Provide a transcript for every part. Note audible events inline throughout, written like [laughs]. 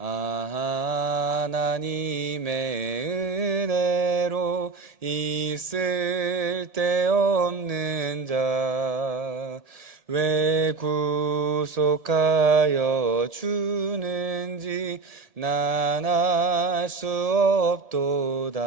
아, 하나님의 은혜로 있을 데 없는 자, 왜 구속하여 주는지 난 알 수 없도다.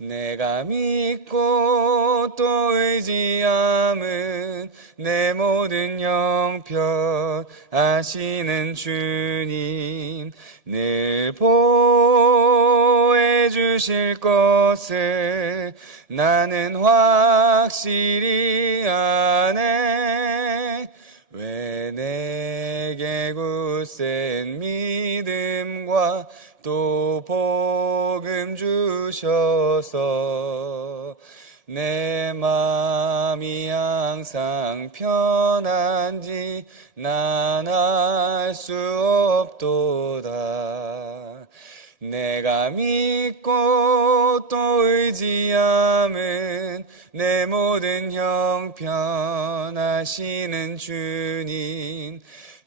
내가 믿고 또 의지함은 내 모든 형편 아시는 주님 늘 보해 주실 것을 나는 확실히 아네. 왜 내게 굳센 믿음과 또 복음 주셔서 내 마음이 항상 편한지 난 알 수 없도다. 내가 믿고 또 의지함은 내 모든 형편 하시는 주님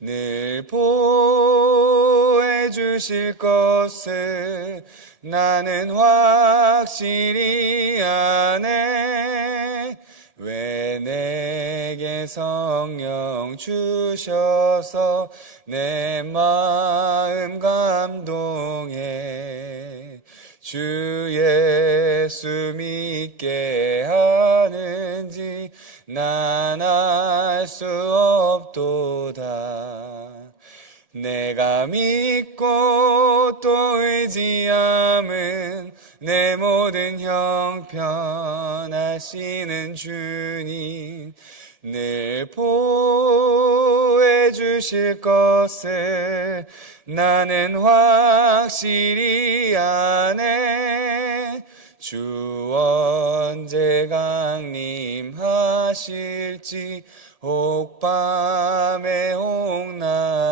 늘 보해 주실 것을 나는 확실히 아네. 왜 내게 성령 주셔서 내 마음 감동해. 주 예수 믿게 하는지 난 알 수 없도다 내가 믿고 또 의지함은 내 모든 형편 하시는 주님 늘 보해 주실 것을 나는 확실히 아네. 주 언제 강림하실지 옥밤에 홍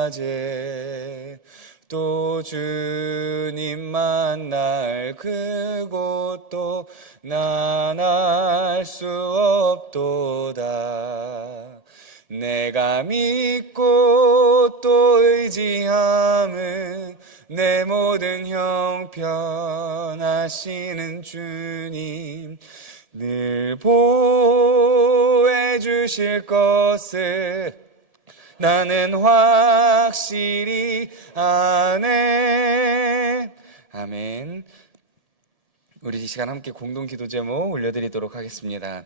낮에 또 주님 만날 그곳도 난 알 수 없도다. 내가 믿고 또 의지함은 내 모든 형편 하시는 주님 늘 보해 주실 것을 나는 확실히 아네 아멘 우리 이 시간 함께 공동 기도 제목 올려드리도록 하겠습니다.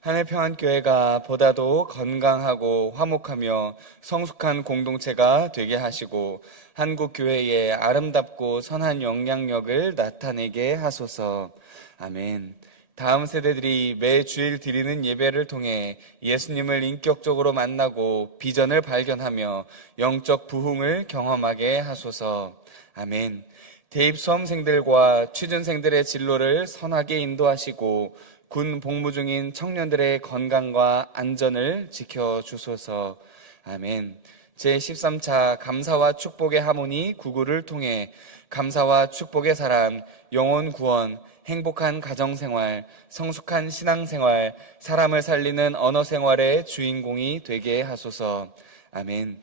하늘평안교회가 보다도 건강하고 화목하며 성숙한 공동체가 되게 하시고 한국교회의 아름답고 선한 영향력을 나타내게 하소서. 아멘. 다음 세대들이 매 주일 드리는 예배를 통해 예수님을 인격적으로 만나고 비전을 발견하며 영적 부흥을 경험하게 하소서. 아멘. 대입 수험생들과 취준생들의 진로를 선하게 인도하시고 군 복무 중인 청년들의 건강과 안전을 지켜주소서. 아멘. 제13차 감사와 축복의 하모니 구구를 통해 감사와 축복의 사람, 영혼 구원, 행복한 가정생활, 성숙한 신앙생활, 사람을 살리는 언어생활의 주인공이 되게 하소서. 아멘.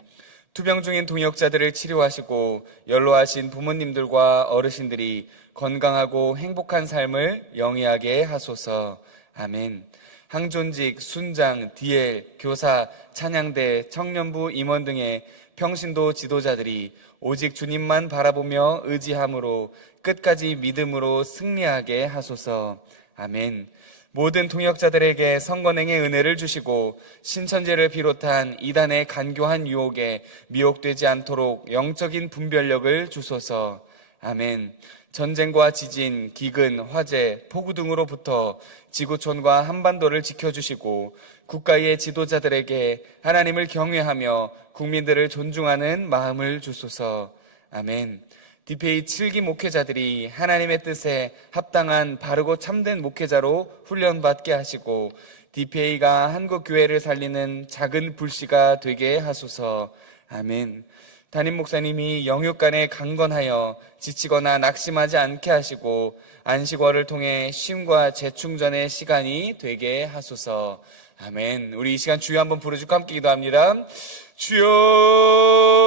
투병 중인 동역자들을 치료하시고 연로하신 부모님들과 어르신들이 건강하고 행복한 삶을 영위하게 하소서. 아멘. 항존직, 순장, 디엘, 교사, 찬양대, 청년부 임원 등의 평신도 지도자들이 오직 주님만 바라보며 의지함으로 끝까지 믿음으로 승리하게 하소서. 아멘. 모든 통역자들에게 선권행의 은혜를 주시고 신천지를 비롯한 이단의 간교한 유혹에 미혹되지 않도록 영적인 분별력을 주소서. 아멘. 전쟁과 지진, 기근, 화재, 폭우 등으로부터 지구촌과 한반도를 지켜주시고 국가의 지도자들에게 하나님을 경외하며 국민들을 존중하는 마음을 주소서. 아멘. 디페이 7기 목회자들이 하나님의 뜻에 합당한 바르고 참된 목회자로 훈련받게 하시고 디페이가 한국 교회를 살리는 작은 불씨가 되게 하소서. 아멘. 담임 목사님이 영육 간에 강건하여 지치거나 낙심하지 않게 하시고 안식월을 통해 쉼과 재충전의 시간이 되게 하소서. 아멘. 우리 이 시간 주여 한번 부르짖고 함께 기도합니다. 주여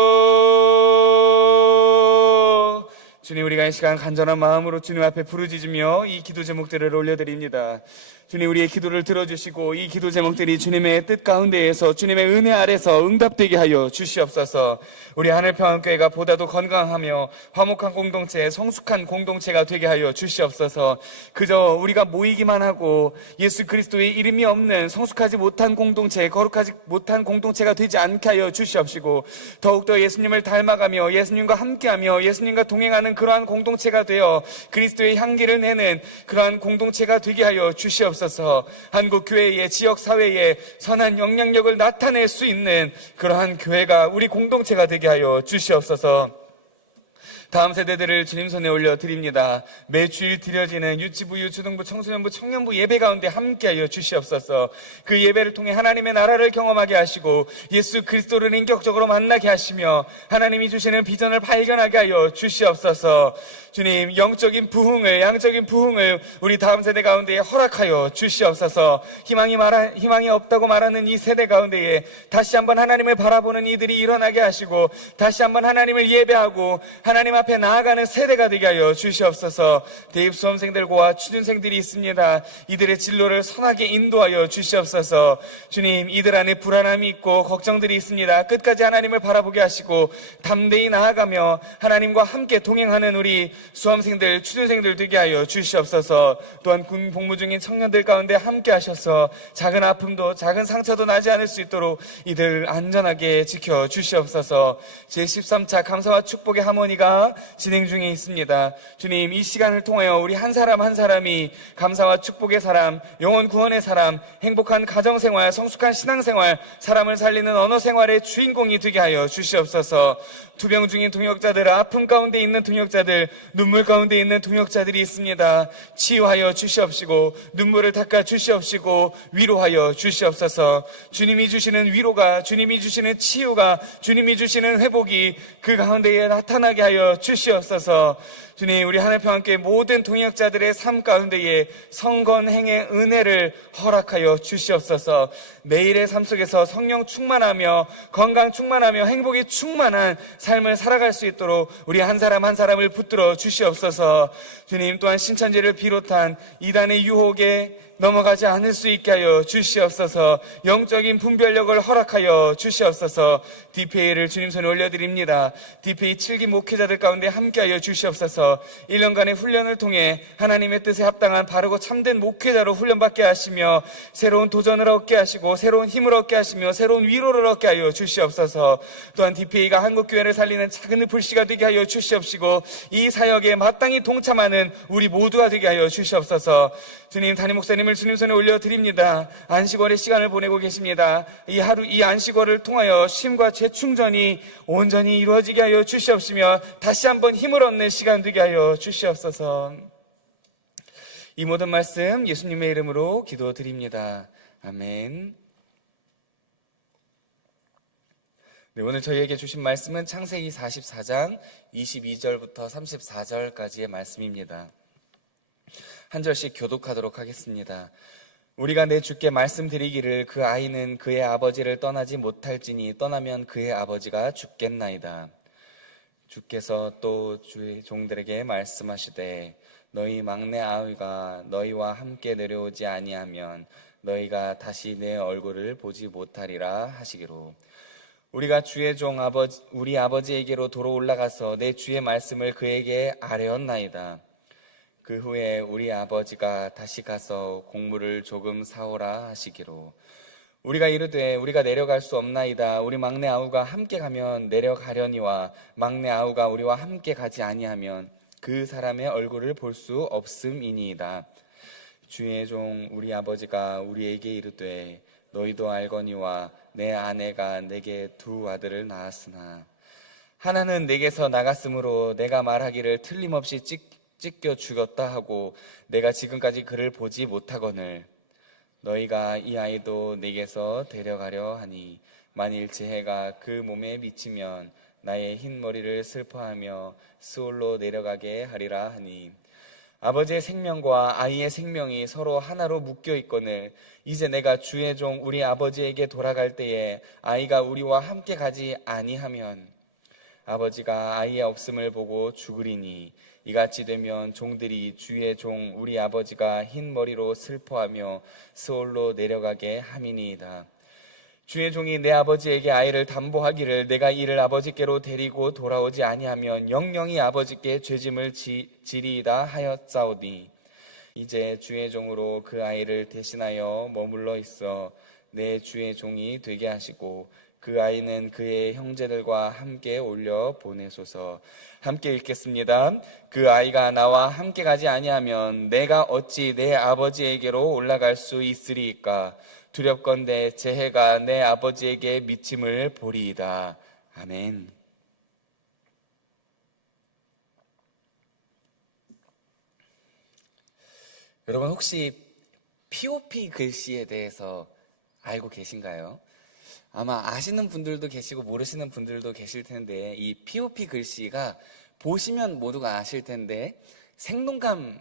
주님 우리가 이 시간 간절한 마음으로 주님 앞에 부르짖으며 이 기도 제목들을 올려드립니다. 주님 우리의 기도를 들어주시고 이 기도 제목들이 주님의 뜻 가운데에서 주님의 은혜 아래서 응답되게 하여 주시옵소서. 우리 하늘평안교회가 보다도 건강하며 화목한 공동체, 성숙한 공동체가 되게 하여 주시옵소서. 그저 우리가 모이기만 하고 예수 그리스도의 이름이 없는 성숙하지 못한 공동체, 거룩하지 못한 공동체가 되지 않게 하여 주시옵시고 더욱더 예수님을 닮아가며 예수님과 함께하며 예수님과 동행하는 그러한 공동체가 되어 그리스도의 향기를 내는 그러한 공동체가 되게 하여 주시옵소서. 한국 교회의 지역 사회에 선한 영향력을 나타낼 수 있는 그러한 교회가 우리 공동체가 되게 하여 주시옵소서. 다음 세대들을 주님 손에 올려 드립니다. 매주일 드려지는 유치부, 유초등부, 청소년부, 청년부 예배 가운데 함께하여 주시옵소서. 그 예배를 통해 하나님의 나라를 경험하게 하시고 예수 그리스도를 인격적으로 만나게 하시며 하나님이 주시는 비전을 발견하게 하여 주시옵소서. 주님, 영적인 부흥을, 양적인 부흥을 우리 다음 세대 가운데에 허락하여 주시옵소서. 희망이 말하, 희망이 없다고 말하는 이 세대 가운데에 다시 한번 하나님을 바라보는 이들이 일어나게 하시고 다시 한번 하나님을 예배하고 하나님 앞에 나아가는 세대가 되게 하여 주시옵소서. 대입 수험생들과 취준생들이 있습니다. 이들의 진로를 선하게 인도하여 주시옵소서. 주님, 이들 안에 불안함이 있고 걱정들이 있습니다. 끝까지 하나님을 바라보게 하시고 담대히 나아가며 하나님과 함께 동행하는 우리 수험생들, 취준생들 되게 하여 주시옵소서. 또한 군 복무 중인 청년들 가운데 함께 하셔서 작은 아픔도 작은 상처도 나지 않을 수 있도록 이들 안전하게 지켜 주시옵소서. 제13차 감사와 축복의 하모니가 진행 중에 있습니다. 주님, 이 시간을 통하여 우리 한 사람 한 사람이 감사와 축복의 사람, 영혼 구원의 사람, 행복한 가정 생활, 성숙한 신앙 생활, 사람을 살리는 언어 생활의 주인공이 되게 하여 주시옵소서. 투병 중인 동역자들, 아픔 가운데 있는 동역자들, 눈물 가운데 있는 동역자들이 있습니다. 치유하여 주시옵시고, 눈물을 닦아 주시옵시고, 위로하여 주시옵소서. 주님이 주시는 위로가, 주님이 주시는 치유가, 주님이 주시는 회복이 그 가운데에 나타나게 하여 주시옵소서. 주님, 우리 하늘평안교회 모든 동역자들의 삶 가운데에 성건 행의 은혜를 허락하여 주시옵소서. 매일의 삶 속에서 성령 충만하며 건강 충만하며 행복이 충만한 삶을 살아갈 수 있도록 우리 한 사람 한 사람을 붙들어 주시옵소서. 주님 또한 신천지를 비롯한 이단의 유혹에 넘어가지 않을 수 있게 하여 주시옵소서. 영적인 분별력을 허락하여 주시옵소서. 디페이를 주님 손에 올려드립니다. 디페이 7기 목회자들 가운데 함께하여 주시옵소서. 1년간의 훈련을 통해 하나님의 뜻에 합당한 바르고 참된 목회자로 훈련받게 하시며 새로운 도전을 얻게 하시고 새로운 힘을 얻게 하시며 새로운 위로를 얻게 하여 주시옵소서. 또한 디페이가 한국교회를 살리는 작은 불씨가 되게 하여 주시옵시고 이 사역에 마땅히 동참하는 우리 모두가 되게 하여 주시옵소서 주님 담임 목사님을 주님 손에 올려드립니다. 안식월의 시간을 보내고 계십니다. 이 하루 이 안식월을 통하여 쉼과 재충전이 온전히 이루어지게 하여 주시옵시며 다시 한번 힘을 얻는 시간 되게 하여 주시옵소서. 이 모든 말씀 예수님의 이름으로 기도드립니다. 아멘. 네, 오늘 저희에게 주신 말씀은 창세기 44장 22절부터 34절까지의 말씀입니다. 한 절씩 교독하도록 하겠습니다. 우리가 내 주께 말씀드리기를 그 아이는 그의 아버지를 떠나지 못할지니 떠나면 그의 아버지가 죽겠나이다. 주께서 또 주의 종들에게 말씀하시되 너희 막내 아이가 너희와 함께 내려오지 아니하면 너희가 다시 내 얼굴을 보지 못하리라 하시기로 우리가 주의 종 아버지 우리 아버지에게로 도로 올라가서 내 주의 말씀을 그에게 아뢰었나이다. 그 후에 우리 아버지가 다시 가서 곡물을 조금 사오라 하시기로. 우리가 이르되 우리가 내려갈 수 없나이다. 우리 막내 아우가 함께 가면 내려가려니와 막내 아우가 우리와 함께 가지 아니하면 그 사람의 얼굴을 볼 수 없음이니이다. 주의 종 우리 아버지가 우리에게 이르되 너희도 알거니와 내 아내가 내게 두 아들을 낳았으나 하나는 내게서 나갔으므로 내가 말하기를 틀림없이 찢, 찢겨 죽였다 하고 내가 지금까지 그를 보지 못하거늘 너희가 이 아이도 내게서 데려가려 하니 만일 재해가 그 몸에 미치면 나의 흰 머리를 슬퍼하며 스올로 내려가게 하리라 하니 아버지의 생명과 아이의 생명이 서로 하나로 묶여 있거늘 이제 내가 주의 종 우리 아버지에게 돌아갈 때에 아이가 우리와 함께 가지 아니하면 아버지가 아이의 없음을 보고 죽으리니 이같이 되면 종들이 주의 종 우리 아버지가 흰 머리로 슬퍼하며 스올로 내려가게 함이니이다. 주의 종이 내 아버지에게 아이를 담보하기를 내가 이를 아버지께로 데리고 돌아오지 아니하면 영영이 아버지께 죄짐을 지, 지리이다 하였사오니 이제 주의 종으로 그 아이를 대신하여 머물러 있어 내 주의 종이 되게 하시고 그 아이는 그의 형제들과 함께 올려 보내소서. 함께 읽겠습니다. 그 아이가 나와 함께 가지 아니하면 내가 어찌 내 아버지에게로 올라갈 수 있으리까? 두렵건대 재해가 내 아버지에게 미침을 보리이다. 아멘. 여러분 혹시 POP 글씨에 대해서 알고 계신가요? 아마 아시는 분들도 계시고 모르시는 분들도 계실 텐데 이 POP 글씨가 보시면 모두가 아실 텐데 생동감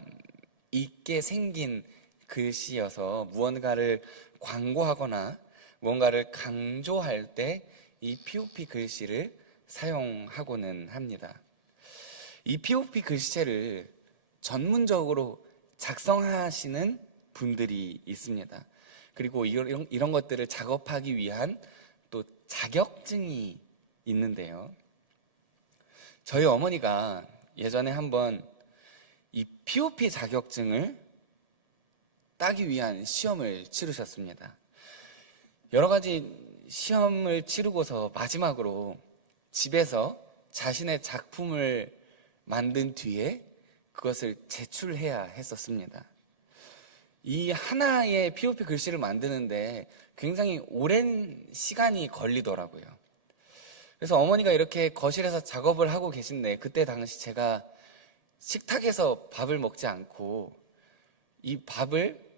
있게 생긴 글씨여서 무언가를 광고하거나 무언가를 강조할 때 이 POP 글씨를 사용하고는 합니다. 이 POP 글씨체를 전문적으로 작성하시는 분들이 있습니다. 그리고 이런, 이런 것들을 작업하기 위한 또 자격증이 있는데요. 저희 어머니가 예전에 한번 이 POP 자격증을 따기 위한 시험을 치르셨습니다. 여러 가지 시험을 치르고서 마지막으로 집에서 자신의 작품을 만든 뒤에 그것을 제출해야 했었습니다. 이 하나의 POP 글씨를 만드는데 굉장히 오랜 시간이 걸리더라고요. 그래서 어머니가 이렇게 거실에서 작업을 하고 계신데 그때 당시 제가 식탁에서 밥을 먹지 않고 이 밥을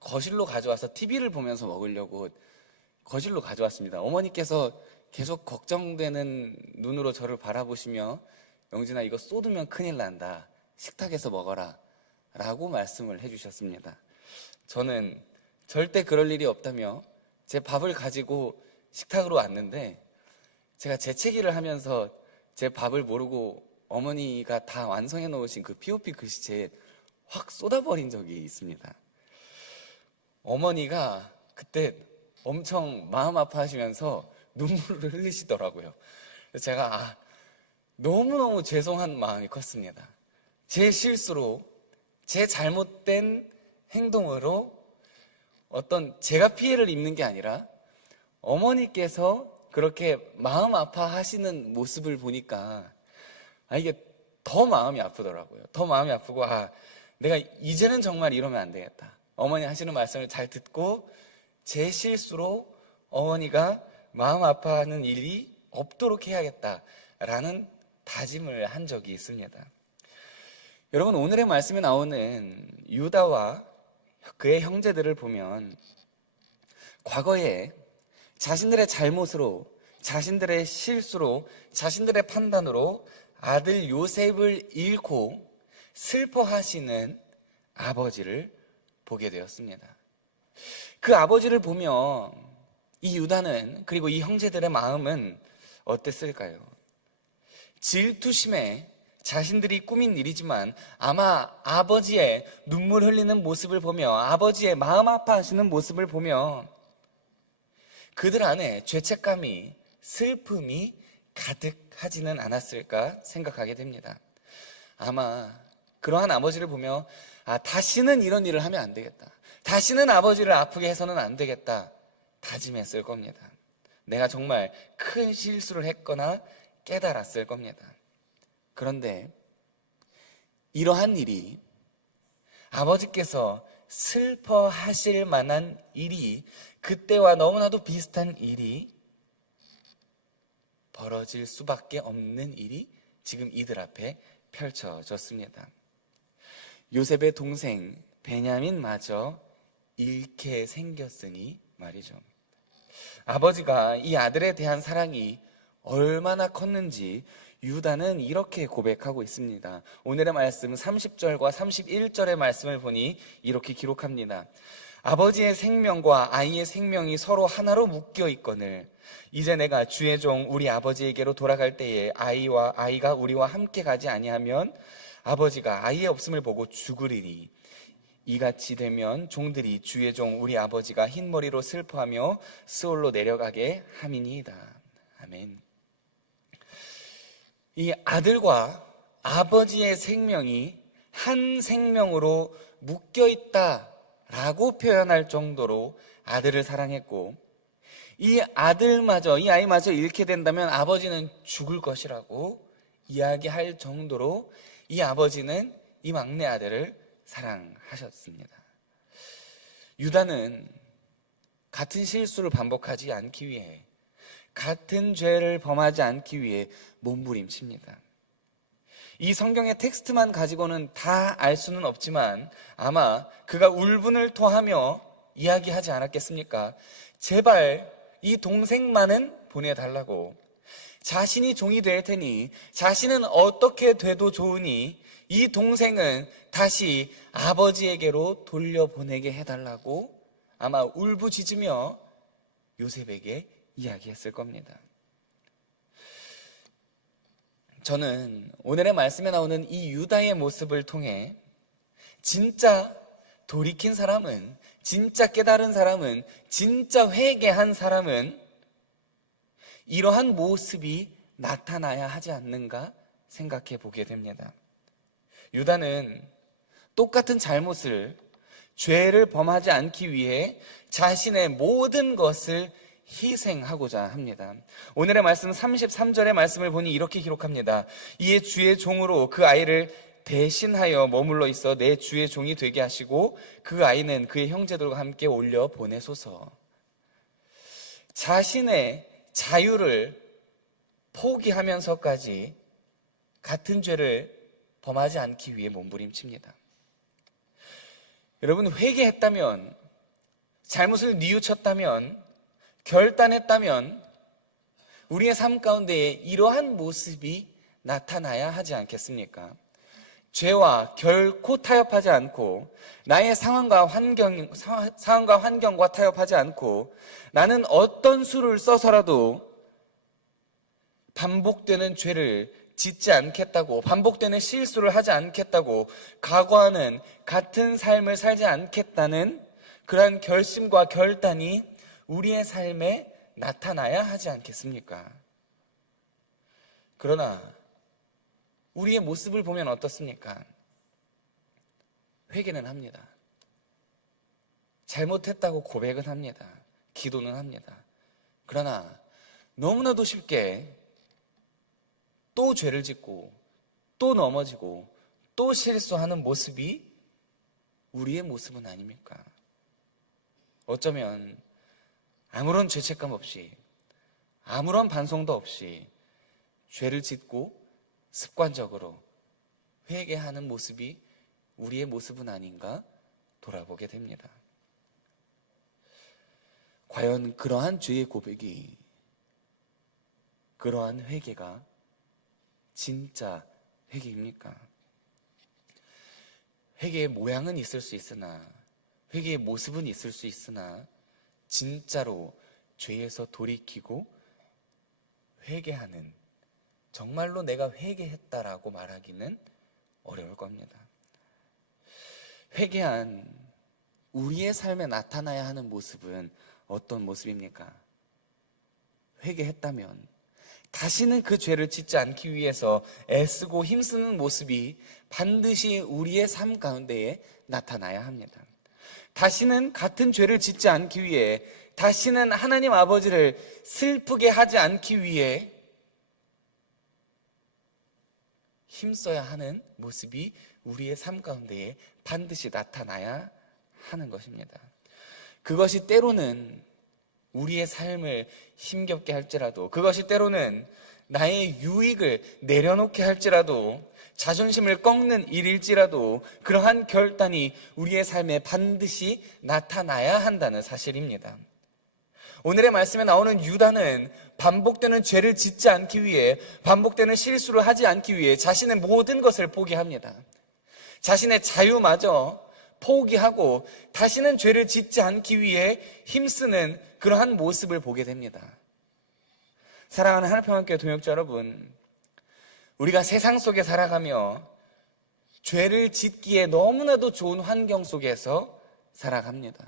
거실로 가져와서 TV를 보면서 먹으려고 거실로 가져왔습니다. 어머니께서 계속 걱정되는 눈으로 저를 바라보시며 영진아 이거 쏟으면 큰일 난다. 식탁에서 먹어라. 라고 말씀을 해주셨습니다. 저는 절대 그럴 일이 없다며 제 밥을 가지고 식탁으로 왔는데 제가 재채기를 하면서 제 밥을 모르고 어머니가 다 완성해 놓으신 그 POP 글씨체에 확 쏟아버린 적이 있습니다. 어머니가 그때 엄청 마음 아파하시면서 [laughs] 눈물을 흘리시더라고요. 제가 아, 너무너무 죄송한 마음이 컸습니다. 제 실수로, 제 잘못된 행동으로 어떤 제가 피해를 입는 게 아니라 어머니께서 그렇게 마음 아파하시는 모습을 보니까 아, 이게 더 마음이 아프더라고요. 더 마음이 아프고, 아, 내가 이제는 정말 이러면 안 되겠다. 어머니 하시는 말씀을 잘 듣고 제 실수로 어머니가 마음 아파하는 일이 없도록 해야겠다라는 다짐을 한 적이 있습니다. 여러분 오늘의 말씀에 나오는 유다와 그의 형제들을 보면 과거에 자신들의 잘못으로 자신들의 실수로 자신들의 판단으로 아들 요셉을 잃고 슬퍼하시는 아버지를 보게 되었습니다. 그 아버지를 보며 이 유다는 그리고 이 형제들의 마음은 어땠을까요? 질투심에 자신들이 꾸민 일이지만 아마 아버지의 눈물 흘리는 모습을 보며 아버지의 마음 아파하시는 모습을 보며 그들 안에 죄책감이 슬픔이 가득하지는 않았을까 생각하게 됩니다. 아마 그러한 아버지를 보며 아, 다시는 이런 일을 하면 안 되겠다. 다시는 아버지를 아프게 해서는 안 되겠다. 다짐했을 겁니다. 내가 정말 큰 실수를 했거나 깨달았을 겁니다. 그런데 이러한 일이 아버지께서 슬퍼하실 만한 일이 그때와 너무나도 비슷한 일이 벌어질 수밖에 없는 일이 지금 이들 앞에 펼쳐졌습니다. 요셉의 동생 베냐민마저 잃게 생겼으니 말이죠. 아버지가 이 아들에 대한 사랑이 얼마나 컸는지 유다는 이렇게 고백하고 있습니다. 오늘의 말씀 30절과 31절의 말씀을 보니 이렇게 기록합니다. 아버지의 생명과 아이의 생명이 서로 하나로 묶여 있거늘 이제 내가 주의 종 우리 아버지에게로 돌아갈 때에 아이와 아이가 우리와 함께 가지 아니하면 아버지가 아이의 없음을 보고 죽으리니 이같이 되면 종들이 주의 종 우리 아버지가 흰 머리로 슬퍼하며 스올로 내려가게 함이니이다. 아멘. 이 아들과 아버지의 생명이 한 생명으로 묶여 있다라고 표현할 정도로 아들을 사랑했고 이 아들마저 이 아이마저 잃게 된다면 아버지는 죽을 것이라고 이야기할 정도로 이 아버지는 이 막내 아들을 사랑하셨습니다. 유다는 같은 실수를 반복하지 않기 위해 같은 죄를 범하지 않기 위해 몸부림칩니다. 이 성경의 텍스트만 가지고는 다 알 수는 없지만 아마 그가 울분을 토하며 이야기하지 않았겠습니까? 제발 이 동생만은 보내달라고. 자신이 종이 될 테니 자신은 어떻게 돼도 좋으니 이 동생은 다시 아버지에게로 돌려보내게 해달라고 아마 울부짖으며 요셉에게 이야기했을 겁니다. 저는 오늘의 말씀에 나오는 이 유다의 모습을 통해 진짜 돌이킨 사람은, 진짜 깨달은 사람은, 진짜 회개한 사람은 이러한 모습이 나타나야 하지 않는가 생각해 보게 됩니다. 유다는 똑같은 잘못을 죄를 범하지 않기 위해 자신의 모든 것을 희생하고자 합니다. 오늘의 말씀 33절의 말씀을 보니 이렇게 기록합니다. 이에 주의 종으로 그 아이를 대신하여 머물러 있어 내 주의 종이 되게 하시고 그 아이는 그의 형제들과 함께 올려 보내소서. 자신의 자유를 포기하면서까지 같은 죄를 범하지 않기 위해 몸부림칩니다. 여러분 회개했다면 잘못을 뉘우쳤다면 결단했다면 우리의 삶 가운데에 이러한 모습이 나타나야 하지 않겠습니까? 죄와 결코 타협하지 않고 나의 상황과 환경 상황과 환경과 타협하지 않고 나는 어떤 수를 써서라도 반복되는 죄를 짓지 않겠다고 반복되는 실수를 하지 않겠다고 각오하는 같은 삶을 살지 않겠다는 그러한 결심과 결단이 우리의 삶에 나타나야 하지 않겠습니까? 그러나 우리의 모습을 보면 어떻습니까? 회개는 합니다. 잘못했다고 고백은 합니다. 기도는 합니다. 그러나 너무나도 쉽게 또 죄를 짓고 또 넘어지고 또 실수하는 모습이 우리의 모습은 아닙니까? 어쩌면 아무런 죄책감 없이 아무런 반성도 없이 죄를 짓고 습관적으로 회개하는 모습이 우리의 모습은 아닌가 돌아보게 됩니다. 과연 그러한 죄의 고백이 그러한 회개가 진짜 회개입니까? 회개의 모양은 있을 수 있으나 회개의 모습은 있을 수 있으나 진짜로 죄에서 돌이키고 회개하는 정말로 내가 회개했다라고 말하기는 어려울 겁니다. 회개한 우리의 삶에 나타나야 하는 모습은 어떤 모습입니까? 회개했다면 다시는 그 죄를 짓지 않기 위해서 애쓰고 힘쓰는 모습이 반드시 우리의 삶 가운데에 나타나야 합니다. 다시는 같은 죄를 짓지 않기 위해 다시는 하나님 아버지를 슬프게 하지 않기 위해 힘써야 하는 모습이 우리의 삶 가운데에 반드시 나타나야 하는 것입니다. 그것이 때로는 우리의 삶을 힘겹게 할지라도 그것이 때로는 나의 유익을 내려놓게 할지라도 자존심을 꺾는 일일지라도 그러한 결단이 우리의 삶에 반드시 나타나야 한다는 사실입니다. 오늘의 말씀에 나오는 유다는 반복되는 죄를 짓지 않기 위해 반복되는 실수를 하지 않기 위해 자신의 모든 것을 포기합니다. 자신의 자유마저 포기하고 다시는 죄를 짓지 않기 위해 힘쓰는 그러한 모습을 보게 됩니다. 사랑하는 하나평 학교 동역자 여러분, 우리가 세상 속에 살아가며 죄를 짓기에 너무나도 좋은 환경 속에서 살아갑니다.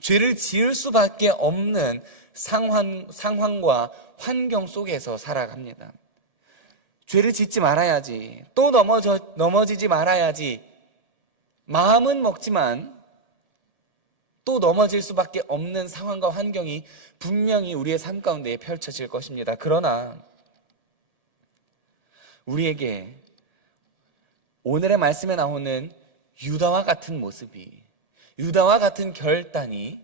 죄를 지을 수밖에 없는 상황, 상황과 환경 속에서 살아갑니다. 죄를 짓지 말아야지. 또 넘어져, 넘어지지 말아야지. 마음은 먹지만 또 넘어질 수밖에 없는 상황과 환경이 분명히 우리의 삶 가운데 펼쳐질 것입니다. 그러나 우리에게 오늘의 말씀에 나오는 유다와 같은 모습이 유다와 같은 결단이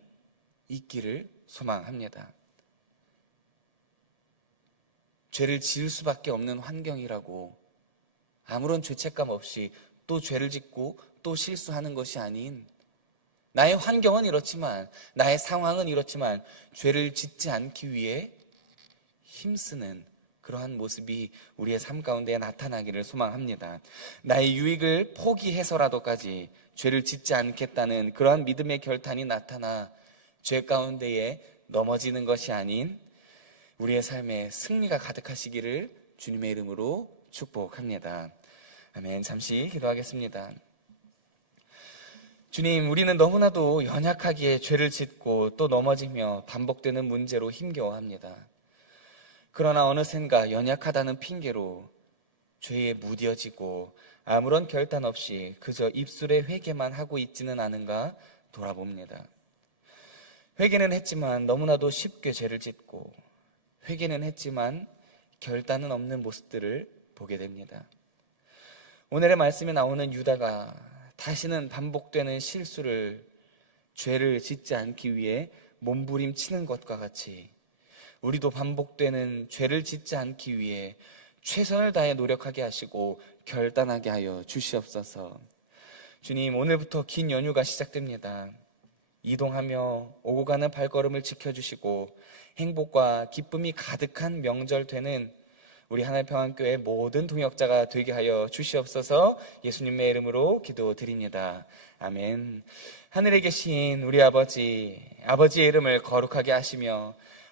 있기를 소망합니다. 죄를 지을 수밖에 없는 환경이라고 아무런 죄책감 없이 또 죄를 짓고 또 실수하는 것이 아닌 나의 환경은 이렇지만 나의 상황은 이렇지만 죄를 짓지 않기 위해 힘쓰는 그러한 모습이 우리의 삶 가운데 나타나기를 소망합니다. 나의 유익을 포기해서라도까지 죄를 짓지 않겠다는 그러한 믿음의 결단이 나타나 죄 가운데에 넘어지는 것이 아닌 우리의 삶에 승리가 가득하시기를 주님의 이름으로 축복합니다. 아멘. 잠시 기도하겠습니다. 주님, 우리는 너무나도 연약하기에 죄를 짓고 또 넘어지며 반복되는 문제로 힘겨워합니다. 그러나 어느샌가 연약하다는 핑계로 죄에 무뎌지고 아무런 결단 없이 그저 입술에 회개만 하고 있지는 않은가 돌아봅니다. 회개는 했지만 너무나도 쉽게 죄를 짓고 회개는 했지만 결단은 없는 모습들을 보게 됩니다. 오늘의 말씀에 나오는 유다가 다시는 반복되는 실수를 죄를 짓지 않기 위해 몸부림치는 것과 같이 우리도 반복되는 죄를 짓지 않기 위해 최선을 다해 노력하게 하시고 결단하게 하여 주시옵소서. 주님, 오늘부터 긴 연휴가 시작됩니다. 이동하며 오고 가는 발걸음을 지켜주시고 행복과 기쁨이 가득한 명절 되는 우리 하나님 평안교회 모든 동역자가 되게 하여 주시옵소서 예수님의 이름으로 기도드립니다. 아멘. 하늘에 계신 우리 아버지, 아버지의 이름을 거룩하게 하시며